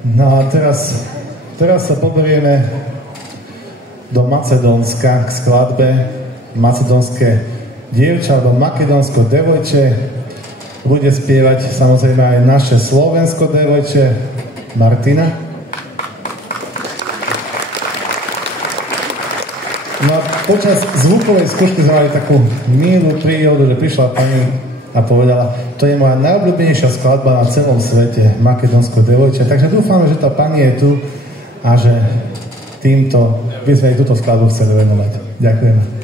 No a teraz sa poberieme do Macedónska k skladbe Macedónske dievča alebo Makedónsko devojče. Bude spievať samozrejme aj naše Slovensko devojče Martina. No a počas zvukovej skúšky sme mali takú milú príhodu, že prišla pani a povedala, to je moja najobľúbenejšia skladba na celom svete, Makedónsko devojče. Takže dúfam, že tá pani je tu a že týmto by sme jej túto skladbu chceli venovať. Ďakujem.